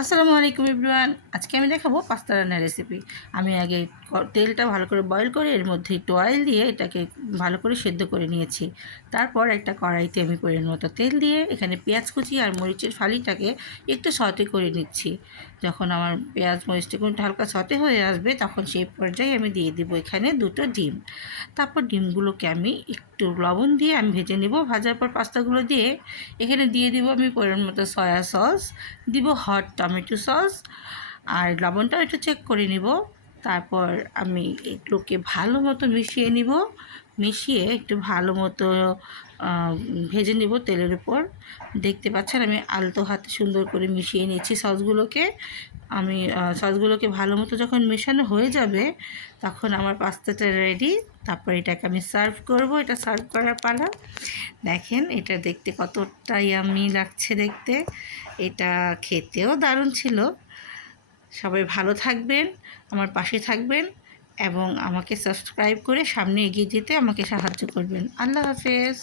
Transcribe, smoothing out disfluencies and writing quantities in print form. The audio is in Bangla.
আসসালামু আলাইকুম এভরিওয়ান। আজকে আমি দেখাবো পাস্তা রান্নার রেসিপি। আমি আগে তেলটা ভালো করে বয়েল করে এর মধ্যে একটু অয়েল দিয়ে এটাকে ভালো করে সেদ্ধ করে নিয়েছি। তারপর একটা কড়াইতে আমি পরিমাণ মতো তেল দিয়ে এখানে পেঁয়াজ কুচি আর মরিচের ফালিটাকে একটু সতে করে নিচ্ছি। যখন আমার পেঁয়াজ মরিচটা একটু হালকা সতে হয়ে আসবে তখন সেই পর্যায়ে আমি দিয়ে দিব এখানে 2টো ডিম। তারপর ডিমগুলোকে আমি একটু লবণ দিয়ে আমি ভেজে নেব। ভাজার পর পাস্তাগুলো দিয়ে এখানে দিয়ে দিব আমি পরিমাণ মতো সয়া সস, দিব হট টমেটো সস, আর লবণটাও একটু চেক করে নিব। তারপর আমি এগুলোকে ভালো মতো মিশিয়ে নিব, মিশিয়ে একটু ভালো মতো ভেজে নিব তেলের উপর। দেখতে পাচ্ছেন আমি আলতো হাতে সুন্দর করে মিশিয়ে নিচ্ছি সসগুলোকে। আমি সসগুলোকে ভালো মতো যখন মেশানো হয়ে যাবে তখন আমার পাস্তাটা রেডি। তারপর এটাকে আমি সার্ভ করব। এটা সার্ভ করার পালা। দেখেন এটা দেখতে কতটা ইয়াম্মি লাগছে দেখতে। এটা খেতেও দারুণ ছিল। সবাই ভালো থাকবেন, আমার পাশে থাকবেন এবং আমাকে সাবস্ক্রাইব করে সামনে এগিয়ে যেতে আমাকে সাহায্য করবেন। আল্লাহ হাফেজ।